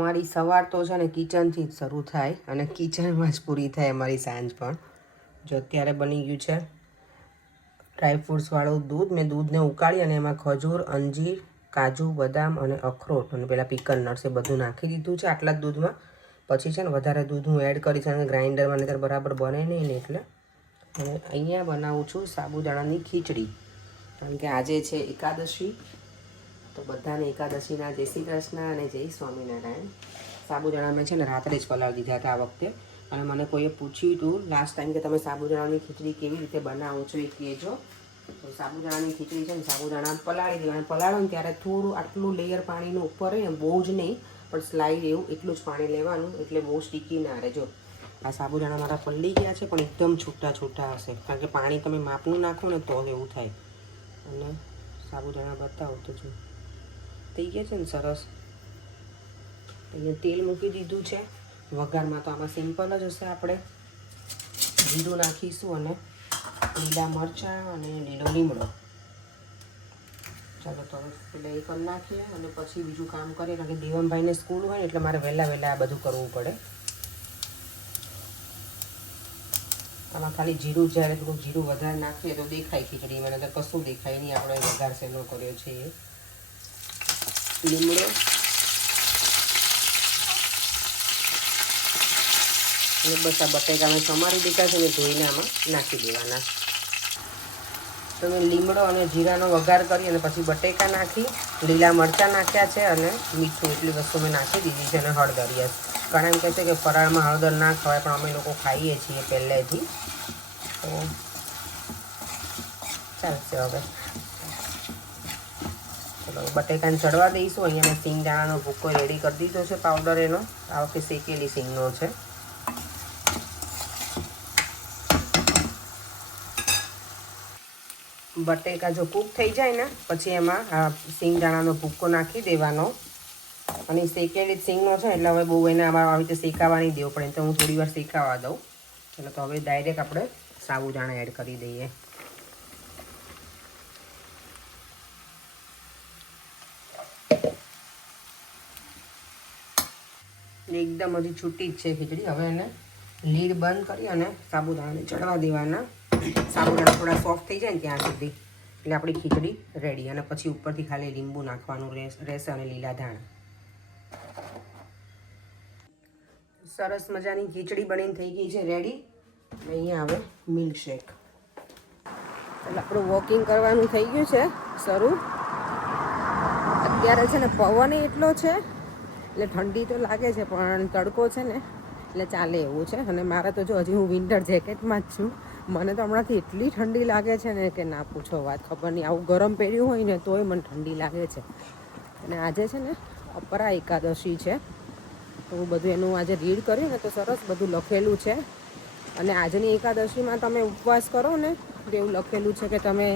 અમારી સવાર તો છે ને કિચનથી જ શરૂ થાય અને કિચનમાં જ પૂરી થાય અમારી સાંજ પણ. જો અત્યારે બની ગયું છે ડ્રાયફ્રૂટ્સવાળું દૂધ. મેં દૂધને ઉકાળી અને એમાં ખજૂર, અંજીર, કાજુ, બદામ અને અખરોટ અને પેલા પીકન નટ્સ એ બધું નાખી દીધું છે આટલા જ દૂધમાં. પછી છે ને વધારે દૂધ હું એડ કરીશ અને ગ્રાઇન્ડરમાં નહીંતર બરાબર બને નહીં ને એટલે. અને અહીંયા બનાવું છું સાબુદાણાની ખીચડી, કારણ કે આજે છે એકાદશી. તો બધાને એકાદશીના જય શ્રી કૃષ્ણ અને જય સ્વામિનારાયણ. સાબુદાણા મેં છે ને રાત્રે જ પલાળી દીધા હતા આ વખતે. અને મને કોઈએ પૂછ્યું હતું લાસ્ટ ટાઈમ કે તમે સાબુદાણાની ખીચડી કેવી રીતે બનાવો છો એ કહેજો. તો સાબુદાણાની ખીચડી છે ને સાબુદાણા પલાળી દેવાના. પલાળો ને ત્યારે થોડું આટલું લેયર પાણીનું ઉપર હોય ને, બહુ જ નહીં પણ સ્લાઇડ એવું એટલું જ પાણી લેવાનું, એટલે બહુ સ્ટીકી ના રહે. જો આ સાબુદાણા મારા પલળી ગયા છે પણ એકદમ છૂટા છૂટા હશે, કારણ કે પાણી તમે માપનું નાખો ને તો એવું થાય. અને સાબુદાણા બતાવો તો જો થઈ ગયા છે ને સરસ. અહીંયા તેલ મૂકી દીધું છે. વઘારમાં તો આમાં સિમ્પલ જ હશે. આપણે જીરું નાખીશું અને લીલા મરચાં અને લીલો લીમડો. ચાલો તો હવે પેલા એ કરી નાખીએ અને પછી બીજું કામ કરીએ, કારણ કે દેવમભાઈને સ્કૂલ હોય ને એટલે મારે વહેલા આ બધું કરવું પડે. આમાં ખાલી જીરું, જ્યારે થોડુંક જીરું વધારે નાખીએ તો દેખાય ખીચડીમાં, નહીંતર કશું દેખાય નહીં આપણે વઘાર શેનો કર્યો છે એ. લીમડો અને બસ આ બટેકા મેં સમારી દીધા છે ને ધોઈને આમાં નાખી દેવાના. તો મેં લીમડો અને જીરાનો વઘાર કરી અને પછી બટેકા નાખી, લીલા મરચાં નાખ્યા છે અને મીઠું, એટલી વસ્તુ મેં નાખી દીધી છે. અને હળદર. યસ, ઘણા એમ કહે છે કે ફરાળમાં હળદર ના ખવાય, પણ અમે લોકો ખાઈએ છીએ પહેલેથી, તો ચાલશે. હવે ચલો બટેકાને ચડવા દઈશું. અહીંયા મેં સિંગદાણાનો ભૂક્કો રેડી કરી દીધો છે, પાવડર એનો. આ વખતે શેકેલી સિંગનો છે. બટેકા જો કૂક થઈ જાય ને પછી એમાં આ સિંગદાણાનો ભૂક્કો નાખી દેવાનો. અને શેકેલી સિંગનો છે એટલે હવે બહુ એને આમાં આવી રીતે શેકાવા નહીં દેવો પડે, તો હું થોડી વાર શેકાવા દઉં. ચલો તો હવે ડાયરેક્ટ આપણે સાબુદાણા એડ કરી દઈએ. એકદમ હજી છૂટી જ છે ખીચડી. હવે એને લીડ બંધ કરી અને સાબુદાણાને ચડવા દેવાના. સાબુદાણા થોડા સોફ્ટ થઈ જાય ને ત્યાં સુધી, એટલે આપણી ખીચડી રેડી. અને પછી ઉપરથી ખાલી લીંબુ નાખવાનું રહેશે અને લીલા ધાણા. સરસ મજાની ખીચડી બનીને થઈ ગઈ છે રેડી. અહીંયા હવે મિલ્કશેક. એટલે આપણું વોકિંગ કરવાનું થઈ ગયું છે શરૂ. અત્યારે છે ને પવન એટલો છે એટલે ઠંડી તો લાગે છે, પણ તડકો છે ને એટલે ચાલે એવું છે. અને મારે તો જો હજી હું વિન્ટર જેકેટમાં જ છું. મને તો હમણાંથી એટલી ઠંડી લાગે છે ને કે ના પૂછો વાત. ખબર નહીં, આવું ગરમ પહેર્યું હોય ને તોય મને ઠંડી લાગે છે. અને આજે છે ને અપરા એકાદશી છે, તો હું બધું એનું આજે રીડ કર્યું ને તો સરસ બધું લખેલું છે. અને આજની એકાદશીમાં તમે ઉપવાસ કરો ને તો એવું લખેલું છે કે તમે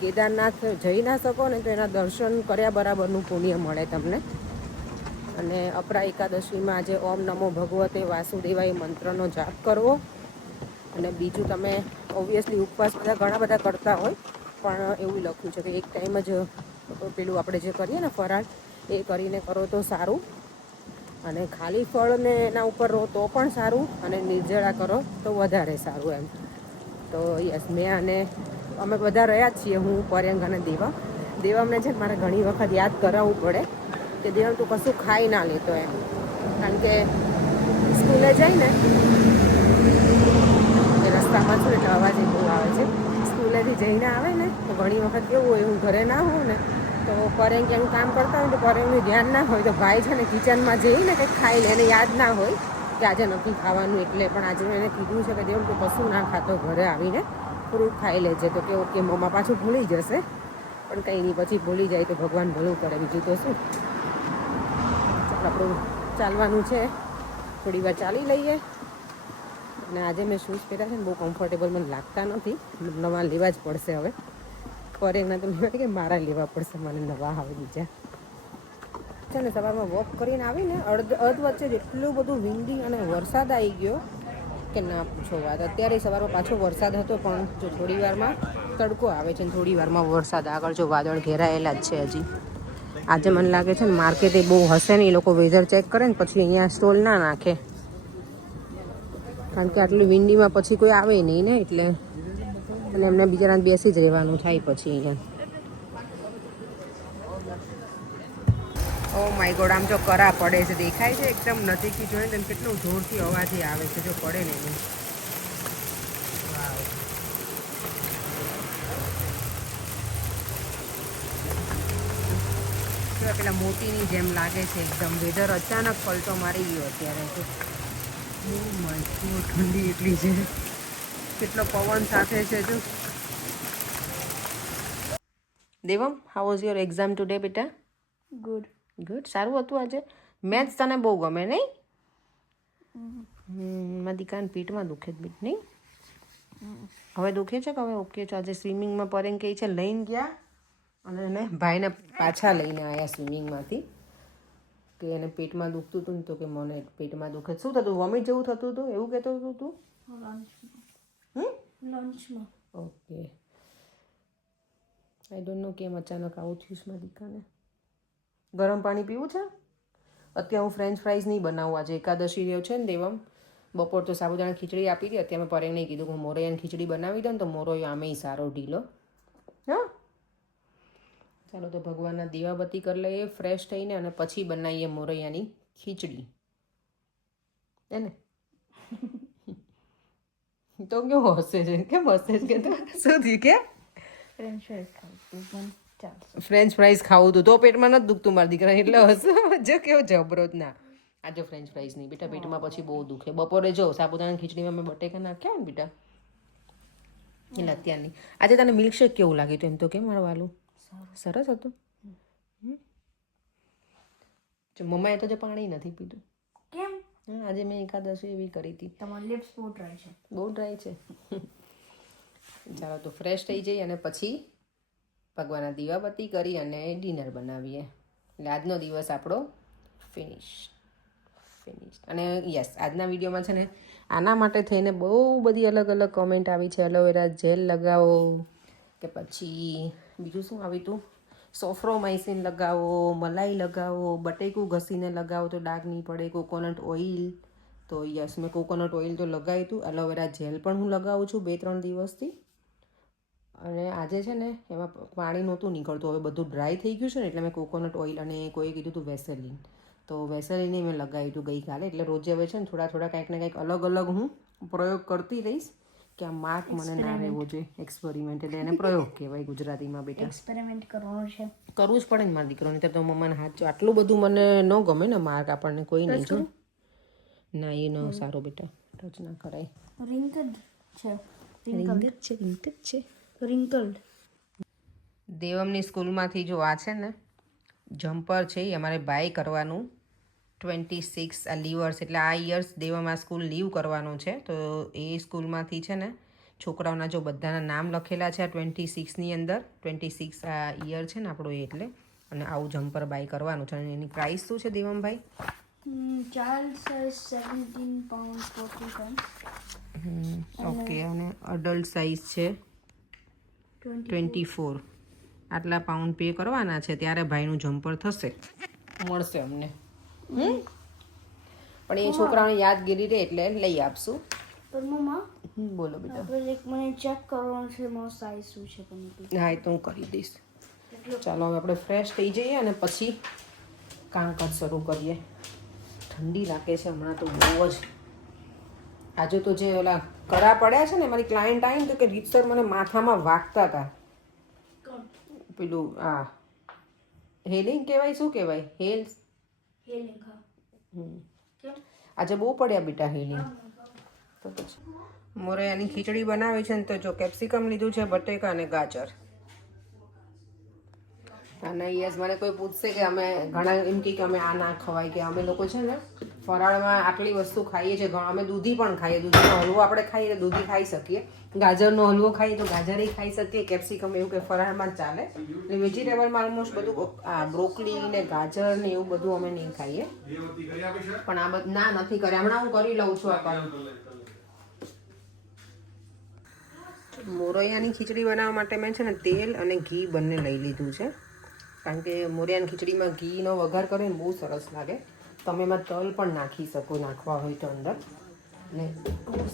કેદારનાથ જઈ ના શકો ને તો એના દર્શન કર્યા બરાબરનું પુણ્ય મળે તમને. અને અપરા એકાદશીમાં આજે ઓમ નમો ભગવતે વાસુદેવાય મંત્રનો જાપ કરવો. અને બીજું તમે ઓબ્વિયસલી ઉપવાસ ઘણા બધા કરતા હોય, પણ એવું લખ્યું છે કે એક ટાઈમ જ પેલું આપણે જે કરીએ ને ફરાળ એ કરીને કરો તો સારું. અને ખાલી ફળને એના ઉપર રહો તો પણ સારું, અને નિર્જળા કરો તો વધારે સારું એમ. તો યસ, મેં અને અમે બધા રહ્યા જ છીએ, હું, પર્યંક અને દેવમને છે મારે ઘણી વખત યાદ કરાવવું પડે કે દેવમ તું કશું ખાઈ ના લેતો એમ. કારણ કે સ્કૂલે જઈને રસ્તામાં છું એટલે અવાજ બહુ આવે છે. સ્કૂલેથી જઈને આવે ને તો ઘણી વખત કેવું હોય, હું ઘરે ના હોઉં ને તો પરેંગ ક્યાંક કામ કરતા હોય તો પરેંગનું ધ્યાન ના હોય, તો ભાઈ છે ને કિચનમાં જઈને કંઈક ખાઈ લે. એને યાદ ના હોય કે આજે નથી ખાવાનું એટલે. પણ આજે મેં એને કીધું છે કે જેમ તું કશું ના ખાતો ઘરે આવીને ફ્રૂટ ખાઈ લેજે. તો કે ઓકે મમ્મા પાછું ભૂલી જશે, પણ કંઈ નહીં, પછી ભૂલી જાય તો ભગવાન ભલું કરે, બીજું તો શું. આપણું ચાલવાનું છે, થોડી વાર ચાલી લઈએ. અને આજે મેં શૂઝ પહેર્યા છે ને બહુ કમ્ફર્ટેબલ મને લાગતા નથી, નવા લેવા જ પડશે હવે. પરેના તો લેવા કે મારા લેવા પડશે મને નવા આવે બીજા. છે ને સવારમાં વોક કરીને આવીને અર્ધ વચ્ચે જેટલું બધું વિંડી અને વરસાદ આવી ગયો કે ના પૂછો વાત. અત્યારે સવારમાં પાછો વરસાદ હતો, પણ જો થોડી વારમાં તડકો આવે છે ને થોડી વારમાં વરસાદ. આગળ જો વાદળ ઘેરાયેલા જ છે હજી. આજે મને લાગે છે ને માર્કેટે બહુ હશે ને, એ લોકો વેધર ચેક કરે ને પછી અહીંયા સ્ટોલ ના નાખે, કારણ કે આટલી વિંડીમાં પછી કોઈ આવે નહીં ને, એટલે અને એમને બિચારાને બેસી જ રહેવાનું થાય પછી અહીંયા. ઓ માય ગોડ, આમ જો કરા પડે છે, દેખાય છે એકદમ નજીકથી જોઈને તેમ કેટલું જોરથી અવાજ આવે છે જો પડે ને એનું. પેલા મોતીની જેમ લાગે છે એકદમ. વેધર અચાનક પલટો મારી ગયો અત્યારે તો. ઠંડી એટલી છે, કેટલો પવન સાથે છે જો. Devam, how was your exam today બેટા? ગુડ. ગુડ, સારું હતું આજે. મેથ્સ તને બહુ ગમે નહીં? મારી દીકરાને પીઠમાં દુખે જ બીટ નહીં? હવે દુખે છે કે હવે ઓકે છે? આજે સ્વિમિંગમાં પરેંગ કહે છે લઈને ગયા અને એને ભાઈને પાછા લઈને આવ્યા સ્વિમિંગમાંથી, કે એને પેટમાં દુખતું હતું ને, તો કે મને પેટમાં દુખે. શું થતું? વોમિટ જેવું થતું હતું એવું કહેતો હતું તું? લંચમાં. ઓકે, આઈ ડોન્ટ નો કેમ અચાનક આવું થયું છે મારી દીકરાને. ગરમ પાણી પીવું છે? અત્યારે હું ફ્રેન્ચ ફ્રાઈઝ નહીં બનાવું, આજે એકાદશી રહ્યો છે ને દેવમ. બપોર તો સાબુદાણા ખીચડી આપી હતી, અત્યારે મેં પરેંગ નહીં કીધું કે હું મોરૈયાની ખીચડી બનાવી દઉં ને, તો મોરૈયો આમેય સારો ઢીલો. હા, ચાલો તો ભગવાનના દીવાબત્તી કરી લઈએ ફ્રેશ થઈને, અને પછી બનાવીએ મોરૈયાની ખીચડી. એને તો કેવું હસે છે? કેમ હસે છે? કે શું થયું કે ફ્રેન્ચ ફ્રાઈઝ ખાવું હતું તો પેટમાં નથી દુખતું મારી દીકરા, એટલે હસો જો કેવો જબરો જ. ના, આજે ફ્રેન્ચ ફ્રાઈઝ નહીં બેટા, પેટમાં પછી બહુ દુખે. બપોરે જો સાબુદાણા ખીચડીમાં મેં બટેકા નાખ્યા ને બેટા, એટલે અત્યારની. આજે તને મિલ્કશેક કેવું લાગ્યું હતું એમ તો કે મારું વાલું? સરસ હતું. મમ્માએ તો જે પાણી નથી પીધું. કેમ? આજે મેં એકાદશી એવી કરી હતી. તમારી લિપ્સ બહુ ડ્રાય છે. બહુ ડ્રાય છે. ચાલો તો ફ્રેશ થઈ જઈએ અને પછી ભગવાનના દીવાબત્તી કરી અને ડિનર બનાવીએ. એટલે આજનો દિવસ આપણો ફિનિશ. અને યસ, આજના વિડીયોમાં છે ને આના માટે થઈને બહુ બધી અલગ અલગ કોમેન્ટ આવી છે. એલોવેરા જેલ લગાવો, કે પછી બીજું શું આવ્યું હતું, સોફ્રોમાઇસિન લગાવો, મલાઈ લગાવો, બટેકું ઘસીને લગાવો તો ડાઘ નહીં પડે, કોકોનટ ઓઇલ. તો યસ, મેં કોકોનટ ઓઇલ તો લગાવ્યું હતું. એલોવેરા જેલ પણ હું લગાવું છું 2-3 દિવસથી. અને આજે છે ને એમાં પાણી નહોતું નીકળતું, હવે બધું ડ્રાય થઈ ગયું છે ને, એટલે મેં કોકોનટ ઓઇલ અને કોઈ કીધું હતું વેસેલિન, તો વેસેલિન મેં લગાવ્યું હતું ગઈકાલે. એટલે રોજે હવે છે ને થોડા થોડા કંઈક ને કંઈક અલગ અલગ હું પ્રયોગ કરતી રહીશ, કે આ માર્ક મને ના રહેવો જોઈએ. એક્સપેરિમેન્ટ એટલે એને પ્રયોગ કહેવાય ગુજરાતીમાં બેટા. એક્સપેરિમેન્ટ કરવાનું છે, કરવું જ પડે ને મારા દીકરો, નહીં તો મમ્માને હાથ જો આટલું બધું મને ન ગમે ને માર્ક આપણને કોઈ નહીં જો. ના, એ ન સારું બેટા, ટચ ના કરાય. રિંકલ્ડ છે. રિંકલ્ડ. દેવમની સ્કૂલમાંથી જો આ છે ને જમ્પર છે, એ અમારે બાય કરવાનું 26 આ લીવર્સ, એટલે આ યર્સ દેવમ આ સ્કૂલ લીવ કરવાનું છે. તો એ સ્કૂલમાંથી છે ને છોકરાઓના જો બધાના નામ લખેલા છે આ 26ની અંદર. 26 આ યર છે ને આપણો, એટલે અને આવું જમ્પર બાય કરવાનું છે. અને એની પ્રાઇસ શું છે દેવમભાઈ? Child size 17 pounds 40 pence. Okay, અને અડલ્ટ સાઇઝ છે 24. આટલા પાઉન્ડ પે કરવાના છે, ત્યારે ભાઈનું જમ્પર થશે, મળશે અમને. પણ એ છોકરાઓને યાદગીરી રહે એટલે લઈ આપશું. પણ મમ્મા, બોલો બેટા. આપણે મને ચેક કરવાનું છે મારો સાઇઝ શું છે તમને. હા, એ તો હું કરી દઈશ. ચાલો હવે આપણે ફ્રેશ થઈ જઈએ અને પછી કામકાજ શરૂ કરીએ. ઠંડી લાગે છે હમણાં તો બહુ જ. આજે તો જે ઓલા કરા પડ્યા છે ને, મારી ક્લાયન્ટ આવી ને તો કે રીતસર મને માથામાં વાગતા હતા. પેલું આ હેલિંગ કહેવાય, શું કહેવાય? હેલિંગ. આજે બહુ પડ્યા બેટા હેલિંગ. તો પછી મોરૈયાની ખીચડી બનાવી છે ને, તો જો કેપ્સિકમ લીધું છે, બટેકા અને ગાજર. અને યસ, મને કોઈ પૂછશે કે અમે ઘણા એમ કે અમે આ ના ખવાય, કે અમે લોકો છે ને ફરાળમાં આટલી વસ્તુ ખાઈએ છીએ. અમે દૂધી પણ ખાઈએ, દૂધીનો હલવો આપણે ખાઈએ તો દૂધી ખાઈ શકીએ, ગાજરનો હલવો ખાઈએ તો ગાજર ખાઈ શકીએ, કેપ્સિકમ એવું કે ફરાળમાં જ ચાલે. એટલે વેજીટેબલમાં ઓલમોસ્ટ બધું આ બ્રોકલી ને ગાજર ને એવું બધું અમે નહીં ખાઈએ. પણ આ બધું ના નથી કરે, હમણાં હું કરી લઉં છું. આ મોરૈયાની ખીચડી બનાવવા માટે મેં છે ને તેલ અને ઘી બંને લઈ લીધું છે. કારણ કે મોરિયાની ખીચડીમાં ઘીનો વઘાર કરીને બહુ સરસ લાગે. તમે એમાં તલ પણ નાખી શકો, નાખવા હોય તો અંદર. ને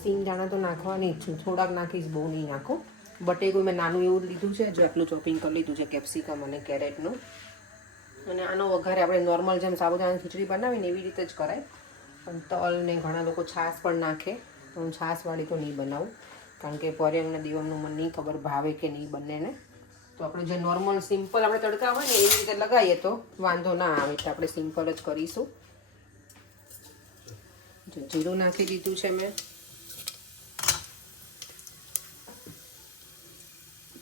સિંગ દાણા તો નાખવાની જ છું, થોડાક નાખીશ, બહુ નહીં નાખું. બટેકું મેં નાનું એવું લીધું છે, જો આટલું ચોપિંગ કરી લીધું છે કેપ્સિકમ અને કેરેટનું. અને આનો વઘાર આપણે નોર્મલ જેમ સાબુદાણાની ખીચડી બનાવીને એવી રીતે જ કરાય. પણ તલ ને ઘણા લોકો છાશ પણ નાખે, તો હું છાશવાળી તો નહીં બનાવું, કારણ કે પર્યંગના દિવસનું મને નહીં ખબર ભાવે કે નહીં બંનેને. તો આપણે જે નોર્મલ સિમ્પલ આપણે તડકા હોય ને એવી રીતે લગાવીએ તો વાંધો ના આવે, એટલે આપણે સિમ્પલ જ કરીશું. જો જીરું નાખી દીધું છે મેં.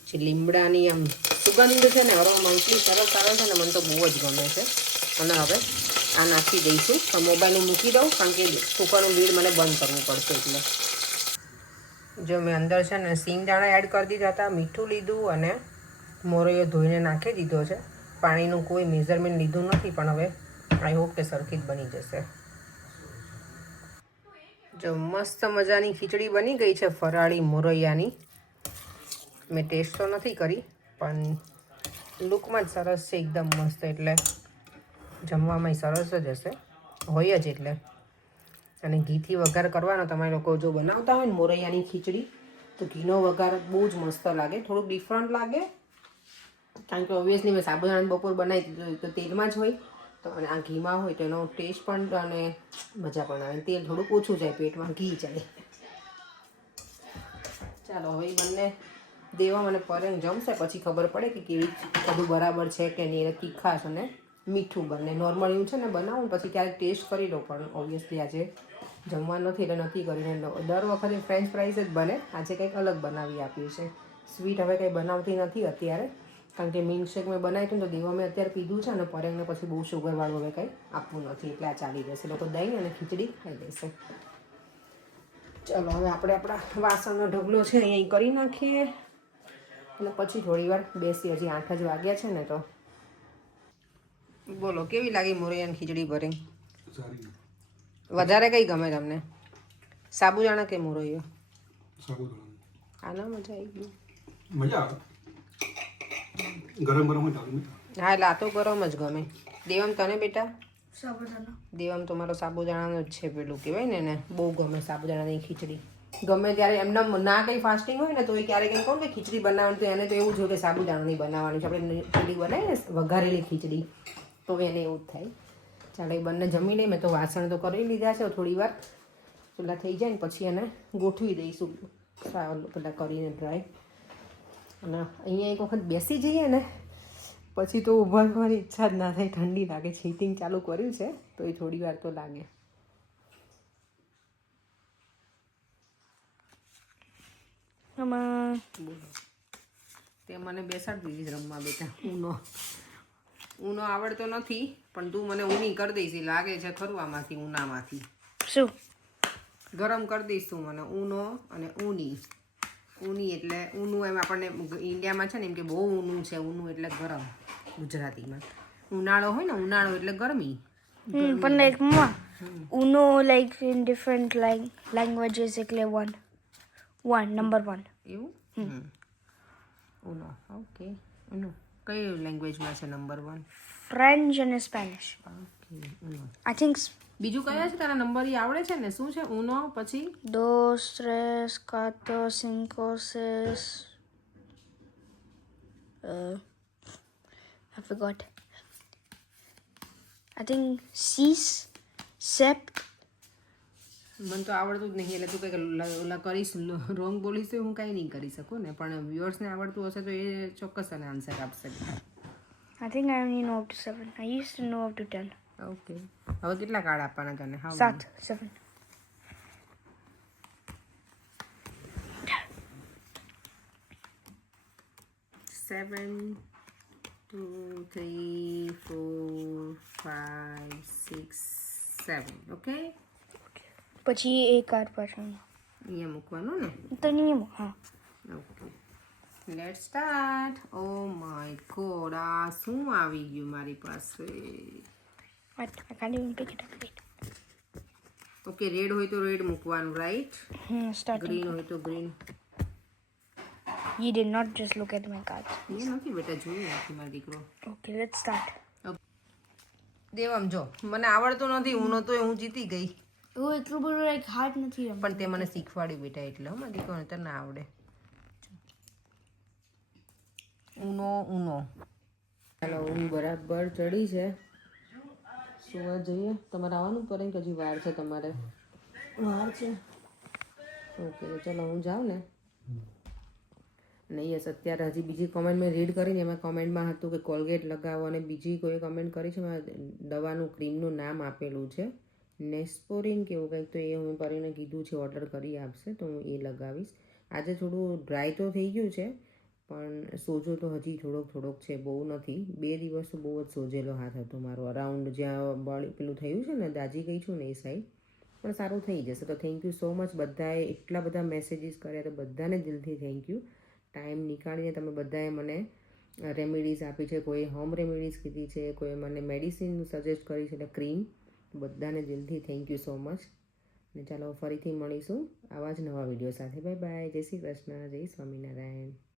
જે લીમડાની આમ સુગંધ છે ને અરોમાં એટલી સરસ આવે છે ને, મને તો બહુ જ ગમે છે. અને હવે આ નાખી દઈશું. તો મોબાઈલ હું મૂકી દઉં, કારણ કે કુકરનું લીડ મને બંધ કરવું પડશે. એટલે જો મેં અંદર છે ને સિંગદાણા એડ કરી દીધા હતા, મીઠું લીધું અને મોરૈયો ધોઈને નાખી દીધો છે. પાણીનું કોઈ મેઝરમેન્ટ લીધું નથી, પણ હવે આઈ હોપ કે સરખી જ બની જશે. જો મસ્ત મજાની ખીચડી બની ગઈ છે ફરાળી મોરૈયાની. મેં ટેસ્ટ તો નથી કરી, પણ લુકમાં જ સરસ છે, એકદમ મસ્ત. એટલે જમવામાં સરસ જ હશે, હોય જ. એટલે અને ઘીથી વઘાર કરવાનો. તમારે લોકો જો બનાવતા હોય ને મોરૈયાની ખીચડી, તો ઘીનો વઘાર બહુ જ મસ્ત લાગે. થોડુંક ડિફરન્ટ લાગે, કારણ કે ઓબ્વિયસલી મેં સાબુદાણાની બપોર બનાવી દીધું તો તેલમાં જ હોય, તો અને આ ઘીમાં હોય તો એનો ટેસ્ટ પણ અને મજા પણ આવે. તેલ થોડુંક ઓછું જાય પેટમાં, ઘી જાય. ચાલો હવે બંને દેવા મને પર્યંગ જમશે, પછી ખબર પડે કે કેવી બધું બરાબર છે કે નહીં. તીખાશ અને મીઠું બંને નોર્મલ એવું છે ને બનાવું, પછી ક્યારેક ટેસ્ટ કરી લો. પણ ઓબ્વિયસલી આજે જમવા નથી એટલે નથી કરીને. દર વખતે ફ્રેન્ચ ફ્રાઈઝ જ બને, આજે કંઈક અલગ બનાવી આપ્યું છે. સ્વીટ હવે કંઈ બનાવતી નથી અત્યારે, કારણ કે મિલ્કશેક મેં બનાવી હતું તો દેવા મેં અત્યારે પીધું છે, અને પર્યંગને પછી બહુ શુગરવાળું હવે કંઈ આપવું નથી, એટલે આ ચાલી જશે. લોકો દહીં અને ખીચડી ખાઈ લેશે. ચાલો હવે આપણે આપણા વાસણનો ઢગલો છે અહીં કરી નાખીએ, અને પછી થોડી વાર બેસી. હજી 8 જ વાગ્યા છે ને. તો બોલો કેવી લાગી મોરૈયાની ખીચડી પર્યંગ? વધારે કઈ ગમે તમને, સાબુદાણા કે મોરૈયો? આના મજા આવી ગઈ, મજા આવે. ગરમ ગરમ જ આવે. હા એટલે આ તો ગરમ જ ગમે. દેવમ તને બેટા? સાબુદાણા. દેવમ તો મારો સાબુદાણાનો જ છે, પેલું કહેવાય ને એને બહુ ગમે સાબુદાણાની ખીચડી. ગમે ત્યારે એમના ના કંઈ ફાસ્ટિંગ હોય ને તો એ ક્યારેક એમ કહું કે ખીચડી બનાવવાનું, તો એને તો એવું જોઈએ કે સાબુદાણાની બનાવવાની છે. આપણે ખીચડી બનાવીએ ને વઘારેલી ખીચડી, તો એને એવું જ થાય. ચાલો એ બંને જમી લઈ. મેં તો વાસણ તો કરી લીધા છે, થોડી વાર પેલા થઈ જાય ને પછી એને ગોઠવી દઈશું પેલા કરીને ડ્રાય. અને અહીંયા એક વખત બેસી જઈએ ને પછી તો ઊભા થવાની ઈચ્છા જ ના થાય, ઠંડી લાગે છે. હીટિંગ ચાલુ કર્યું છે તો એ થોડી વાર તો લાગે. તે મને બેસાડી દીધી રમવા બેટા. ઊનો આવડતો નથી, પણ તું મને ઊની કરી દઈશ લાગે છે ખરું. આમાંથી ઊનામાંથી શું ગરમ કરી દઈશ તું મને? ઊનો અને ઊની. ઊની એટલે ઊનું, એમ આપણને ઇન્ડિયામાં છે ને એમ કે બહુ ઊનું છે. ઊનું એટલે ગરમ ગુજરાતીમાં. ઉનાળો હોય ને, ઉનાળો એટલે ગરમી. પણ like mama, uno like in different languages એટલે number 1 એવું? ઊનો ઓકે. ઊનો કઈ લેંગ્વેજમાં છે નંબર 1? French અને Spanish. ઓકે. ઊનો I think બીજું કયા છે તારા નંબર? એ આવડે છે ને? શું છે ઊનો પછી? 2, 3, 4, 5, 6 I forgot. I think 6, 7. મને તો આવડતું જ નહીં, એટલે તું કંઈક ઓલા કરીશ, રોંગ બોલીશ તો હું કાંઈ નહીં કરી શકું ને. પણ વ્યુઅર્સને આવડતું હશે તો એ ચોક્કસ અને આન્સર આપશે. I think I only know up to 7. I used to know up to 10. Okay. હવે કેટલા કાર્ડ આપવાના તને? 7. 7 2 3 4 5 6 7. ઓકે. પછી એ કાર્ડ પાછળ અહીંયા મૂકવાનું ને? તો નિયમો. હા. Okay, let's start. Oh my God, આ શું આવી ગયું મારી પાસે? I can't even pick it up. Wait. Okay, red હોય તો રેડ મૂકવાનું, રાઈટ? Starting. ગ્રીન હોય તો green. You did not just look at my cards. એ નથી બેટા, જોયું નથી મારો દીકરો. Okay, let's start. દેવમ જો, મને આવડતું નથી ઊનો, તો હું જીતી ગઈ. Oh, એટલું બધું like hard નથી રમવું. પણ તે મને શીખવાડ્યું બેટા, એટલે હો મારી દીકરો, નહીંતર ના આવડે. ઊનો. ચાલો, ઊન બરાબર ચડી છે. સુવા જઈએ. તમારે આવવાનું પડે કે હજી વાર છે તમારે? વાર છે. ઓકે, ચાલો હું જાઉં ને. અને યસ, અત્યારે હજી બીજી કોમેન્ટ મેં રીડ કરીને, એમાં કોમેન્ટમાં હતું કે કોલગેટ લગાવો, અને બીજી કોઈ કમેન્ટ કરી છે એમાં દવાનું ક્રીમનું નામ આપેલું છે નેસ્પોરિન કે એવું કંઈક, તો એ હું કરીને કીધું છે ઓર્ડર કરી આપશે, તો હું એ લગાવીશ. આજે થોડું ડ્રાય તો થઈ ગયું છે, પણ સોજો તો હજી થોડોક છે, બહુ નથી. 2 દિવસ તો બહુ જ સોજેલો હાથ હતો મારો, અરાઉન્ડ જ્યાં બળી પેલું થયું છે ને, દાજી ગઈ છું ને એ સાઈડ, પણ સારું થઈ જશે. તો થેન્ક યુ સો મચ બધાએ, એટલા બધા મેસેજીસ કર્યા, તો બધાને દિલથી થેન્ક યુ. ટાઈમ નીકાળીને તમે બધાએ મને રેમેડીઝ આપી છે, કોઈ હોમ રેમેડીઝ કીધી છે, કોઈ મને મેડિસિન સજેસ્ટ કરી છે, એટલે ક્રીમ. બધાને દિલથી થેન્ક યુ સો મચ. અને ચાલો ફરીથી મળીશું આવા જ નવા વિડીયો સાથે. Bye bye. જય શ્રી કૃષ્ણ, જય સ્વામિનારાયણ.